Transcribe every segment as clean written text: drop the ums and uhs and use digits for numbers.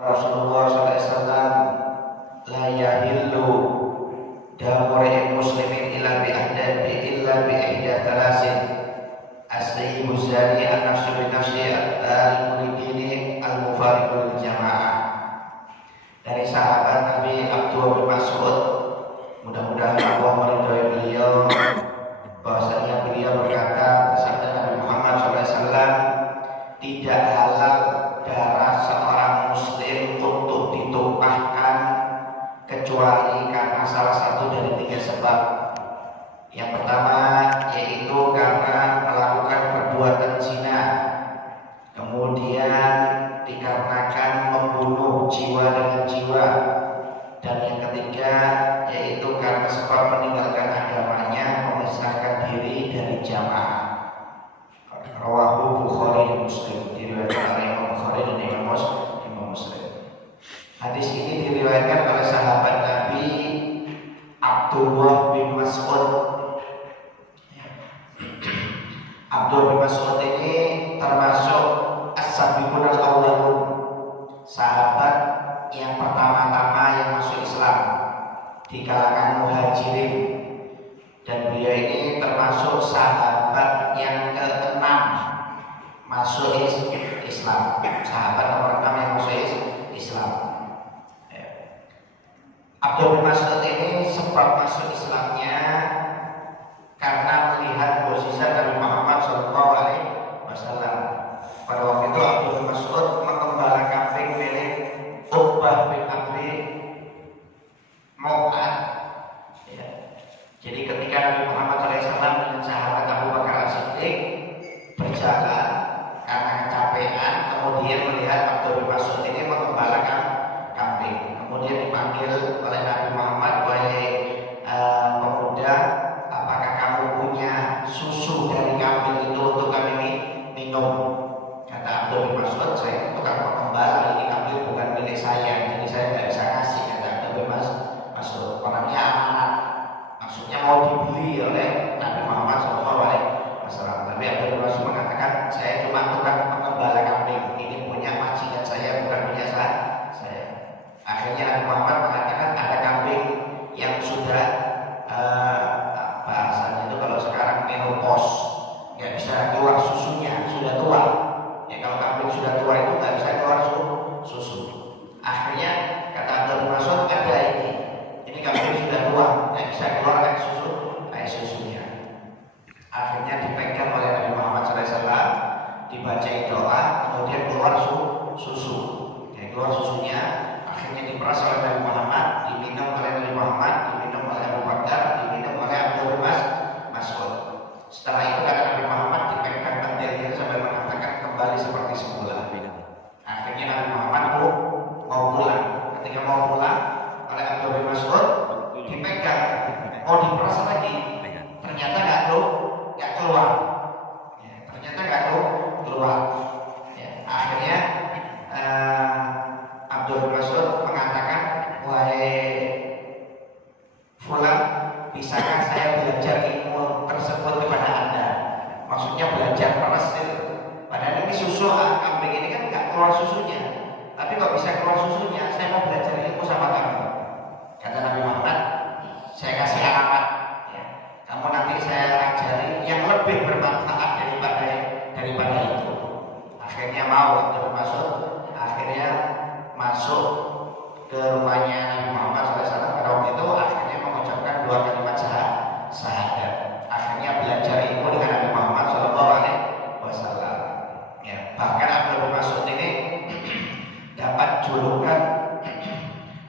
Rasulullah sallallahu alaihi wasallam la yahillu damuril muslimin illa bi ihda thalasin as-sayyibu zani an-nafsu bi nafsi at-tariku lidini al-mufariqu lil jamaah. Dari sahabat Nabi Abdullah bin Mas'ud, mudah-mudahan Allah meridhai beliau, bahwasanya beliau berkata, sabda Nabi Muhammad SAW, tidak halal darah seorang muslim untuk ditumpahkan kecuali karena salah satu dari 3 sebab. Yang pertama yaitu karena melakukan perbuatan zina, kemudian dikarenakan membunuh jiwa dengan jiwa, dan yang ketiga yaitu karena sebab meninggalkan agamanya, memisahkan diri dari jamaah. Rawahu Bukhari dan Muslim, diriwayatkan oleh Imam Bukhari dan Imam Muslim. Hadis ini diriwayatkan oleh sahabat Nabi Abdullah bin Mas'ud. Abdullah bin Mas'ud ini termasuk as-sabiqun al-awwalun, sahabat yang pertama-tama yang masuk Islam di kalangan muhajirin, dan beliau ini termasuk sahabat yang ke-6 masuk Islam, sahabat nomor 6 yang masuk Islam. Abdul bin Mas'ud ini sebab masuk Islamnya karena melihat mukjizat Nabi Muhammad SAW. Pada waktu itu Abdul bin Mas'ud mengembala kambing milik Uqbah bin Abi Mu'ad. Jadi ketika Nabi Muhammad SAW dengan sahabat Abu Bakar As-Siddiq berjalan karena kecapean, kemudian melihat Abdul bin Mas'ud ini mengembala kambing. Kemudian dipanggil oleh Nabi Muhammad, "Wahai pemuda, apakah kamu punya susu dari kambing itu untuk kami minum?" Kata Abdul bin Mas'ud, "Saya tukang pengembala, ini kambing bukan milik saya, jadi saya tidak bisa ngasih." Kata Abdul bin Mas'ud, orangnya amanat, maksudnya mau dibeli oleh Nabi Muhammad SAW. Tapi Abdul bin Mas'ud mengatakan, "Saya cuma tukang pengembala kambing, ini punya majikan saya, bukan punya saya." Akhirnya Nabi Muhammad mengatakan, ada kambing yang sudah bahasanya itu kalau sekarang menopause, nggak bisa keluar susunya, sudah tua. Ya, kalau kambing sudah tua itu nggak bisa keluar susu. Akhirnya kata Abdul bin Mas'ud, ada ini kambing sudah tua, nggak bisa keluar air susunya. Akhirnya dipegang oleh Nabi Muhammad SAW, dibacai doa, kemudian keluar susu. Ya, keluar susunya. Akhirnya diperas oleh Nabi Muhammad, diminum oleh Nabi Muhammad, diminum oleh Abu Bakar, diminum oleh Abdul bin Mas'ud. Setelah itu kata Nabi Muhammad, dipegang pentilnya sampai mengatakan kembali seperti semula. Akhirnya Nabi Muhammad mau pulang. Ketika mau pulang oleh Abdul bin Mas'ud, dipegang, mau diperas lagi, ternyata nggak keluar. Ya, ternyata nggak keluar. Ya, akhirnya Abdul bin Mas'ud mengatakan, "Wahai fulan, bisakah saya belajar ilmu tersebut kepada Anda?" Maksudnya belajar peras itu. Padahal ini susu kambing ini kan nggak keluar susunya, tapi kok bisa keluar susunya? Saya mau belajar ilmu sama kamu. Kata Nabi Muhammad, "Saya kasih alamat, ya. Kamu nanti saya ajari yang lebih bermanfaat daripada itu." Akhirnya mau Abdul bin Mas'ud, akhirnya masuk ke rumahnya Nabi Muhammad SAW pada waktu itu, akhirnya mengucapkan 2 kalimat syahadat. Akhirnya belajar ilmu dengan Nabi Muhammad SAW. Ya, bahkan Abdul bin Mas'ud ini dapat julukan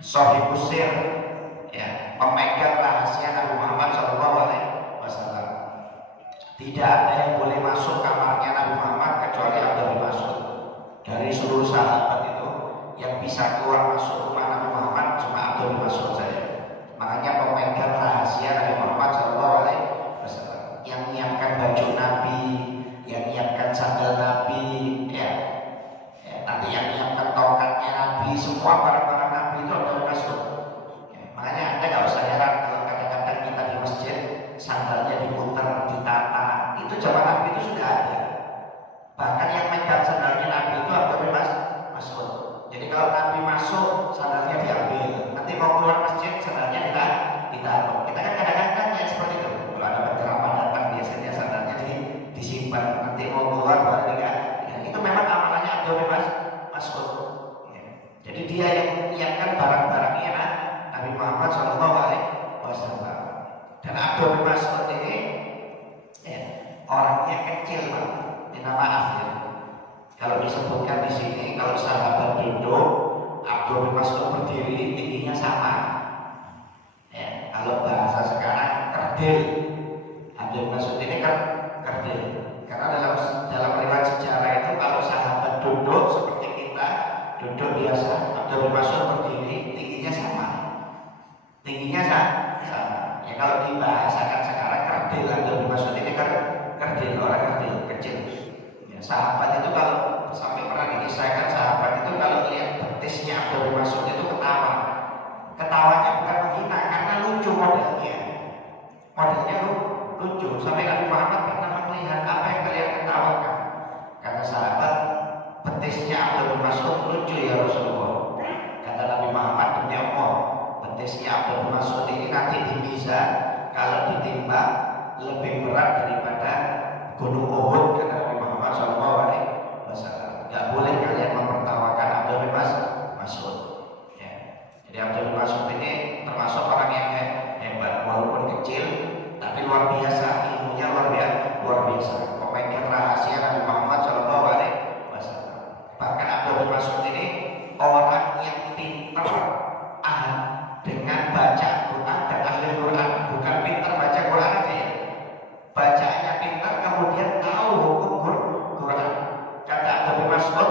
Shahibus Sir, ya, pemegang rahasia Nabi Muhammad SAW. Tidak ada yang boleh masuk kamarnya Nabi Muhammad kecuali Abdul bin Mas'ud. Dari seluruh sahabat itu, yang bisa keluar masuk rumah Nabi Muhammad cuma Abdul bin Mas'ud saja. Makanya pemegang rahasia Nabi Muhammad SAW, yang menyiapkan baju Nabi, yang menyiapkan sandal Nabi, nanti yang menyiapkan tongkatnya Nabi, semua barang-barang Nabi itu Abdul bin Mas'ud. Makanya Anda nggak usah heran kalau kadang-kadang kita di masjid sandalnya diputar, ditata, itu zaman Nabi itu sudah ada. Bahkan yang megang sandalnya Nabi itu Abdul bin Mas'ud. Jadi kalau Nabi masuk sandalnya diambil, nanti mau keluar masjid sandalnya ditaruh. Kita kan kadang-kadang ya seperti itu. Kalau ada penceramah datang biasanya sandalnya disimpan, nanti mau keluar baru diganti. Ya, itu memang amalannya Abdul bin Mas'ud. Ya. Jadi dia yang menyiapkan barang-barangnya Nabi Muhammad SAW. Dan Abdul bin Mas'ud ini orangnya kecil, Pak. Minta maaf ya. Kalau disebutkan di sini, kalau sahabat duduk, Abdul bin Mas'ud berdiri, tingginya sama. Ya, kalau bahasa sekarang kerdil. Abdul bin Mas'ud ini kerdil. Karena dalam riwayat sejarah itu kalau sahabat duduk seperti kita duduk biasa, Abdul bin Mas'ud berdiri, tingginya sama. Tingginya sama. Ya kalau dibahasakan sekarang kerdil, Abdul bin Mas'ud ini kerdil, orang kerdil, kecil. Ya, sahabat itu kalau sampai pernah dikisahkan sahabat itu kalau lihat betisnya Abdul bin Mas'ud itu ketawa. Ketawanya bukan menghina karena lucu modelnya. Modelnya lucu. Sampai Nabi Muhammad pernah melihat apa yang kalian ketawakan. Kata sahabat, betisnya Abdul bin Mas'ud lucu ya Rasulullah. Kata Nabi Muhammad, demi Allah, betisnya Abdul bin Mas'ud ini nanti di mizan kalau ditimbang lebih berat daripada gunung Uhud. Kata Nabi Muhammad SAW. Gak boleh kalian mempertawakan Abdul bin Mas'ud. Ya. Jadi Abdul bin Mas'ud ini termasuk orang yang hebat, walaupun kecil, tapi luar biasa, ilmunya luar biasa. Pemegang rahasia Nabi Muhammad SAW. Bahkan Abdul bin Mas'ud ini orang yang pintar dengan baca Quran dan ahli Quran, bukan pintar baca Quran aja ya. Bacaannya pintar, kemudian tahu hukum Quran. Kata Abdul bin Mas'ud,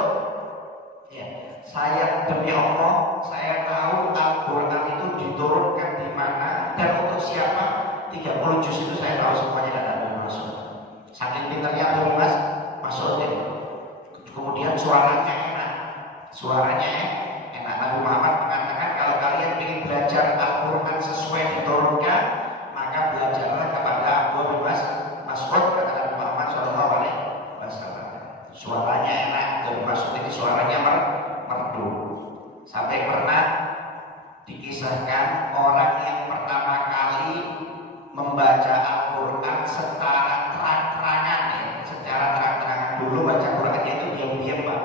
ya, saya demi Allah, saya tahu Al-Quran itu diturunkan di mana dan untuk siapa. 30 juz itu saya tahu semuanya, kata Abdul bin Mas'ud. Saking pintarnya Abdul bin Mas'ud ya. Kemudian suaranya enak. Nabi Muhammad mengatakan kalau kalian ingin belajar Al-Quran sesuai diturunkan, maka belajarlah kepada Abdul bin Mas'ud, kata Nabi Muhammad SAW. Suaranya enak. Abdul bin Mas'ud ini suaranya merdu. Sampai pernah dikisahkan orang yang pertama kali membaca Al-Quran secara terang-terangan ya. Secara terang-terangan dulu baca Qurannya itu diam-diam, Pak.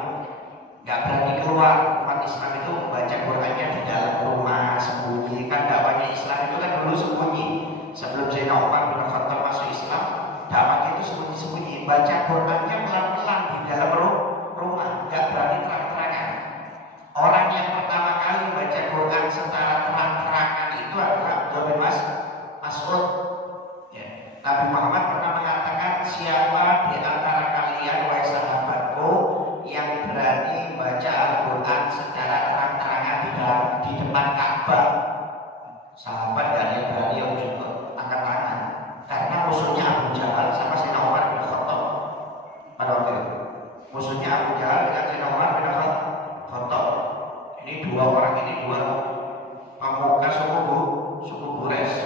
Gak berani keluar. Umat Islam itu membaca Qurannya di dalam rumah sembunyi. Kan dakwahnya Islam itu kan dulu sembunyi. Sebelum Sayyidina Umar bin Khattab masuk Islam, dakwahnya itu sembunyi-sembunyi. Baca Qurannya pelan-pelan di dalam rumah. Gak berani terang-terangan. Orang yang pertama kali baca Quran secara terang-terangan itu adalah Abdul bin Mas'ud. Ya. Nabi Muhammad pernah mengatakan, siapa di antara kalian wahai sahabatku yang berani baca Al-Quran secara terang-terangan di depan Ka'bah. Sahabat gak ada yang berani yang juga angkat tangan karena musuhnya Abu Jahal sama Sayyidina Umar bin Khattab pada waktu itu. Musuhnya Abu Jahal dengan Sayyidina Umar bin Khattab. Ini dua orang ini dua pemuka suku Quraisy.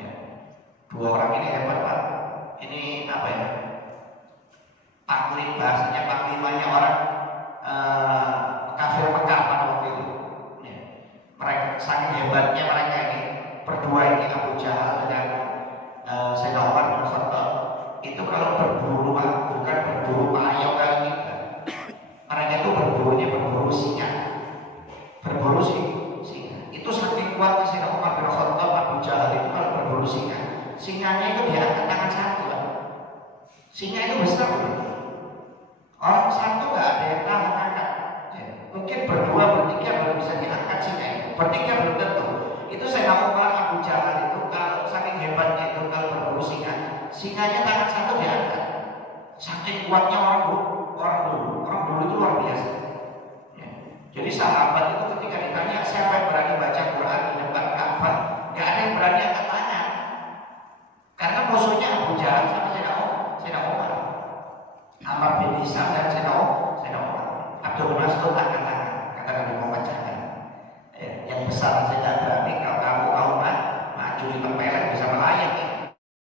Ya. Dua orang ini hebat, Pak. Ini apa ya? Bahasanya panglimanya orang kafir Mekah pada waktu itu. Ya. Mereka saking hebatnya mereka ini berdua ini, Abu Jahal dengan Sayyidina Umar bin Khattab, itu kalau berburu bukan berburu ayam kayak kita. Mereka itu berburu singa. Berburu singa. Itu saking kuatnya Sayyidina Umar bin Khattab, Abu Jahal itu kalau berburu singa. Singanya itu diangkat tangan satu. Singa itu besar. Orang satu gak ada yang tahan angkat. Ya. Mungkin berdua, bertiga baru bisa diangkat singa itu. Bertiga belum tentu. Itu saya Umar, Abu Jahal itu kalau saking hebatnya itu kalau berburu singanya tangan satu diangkat. Saking kuatnya orang dulu itu luar biasa. Ya. Jadi sahabat itu ketika ditanya siapa yang berani baca Quran di depan Ka'bah, gak ada yang berani angkat tangan. Karena musuhnya Abu Jahal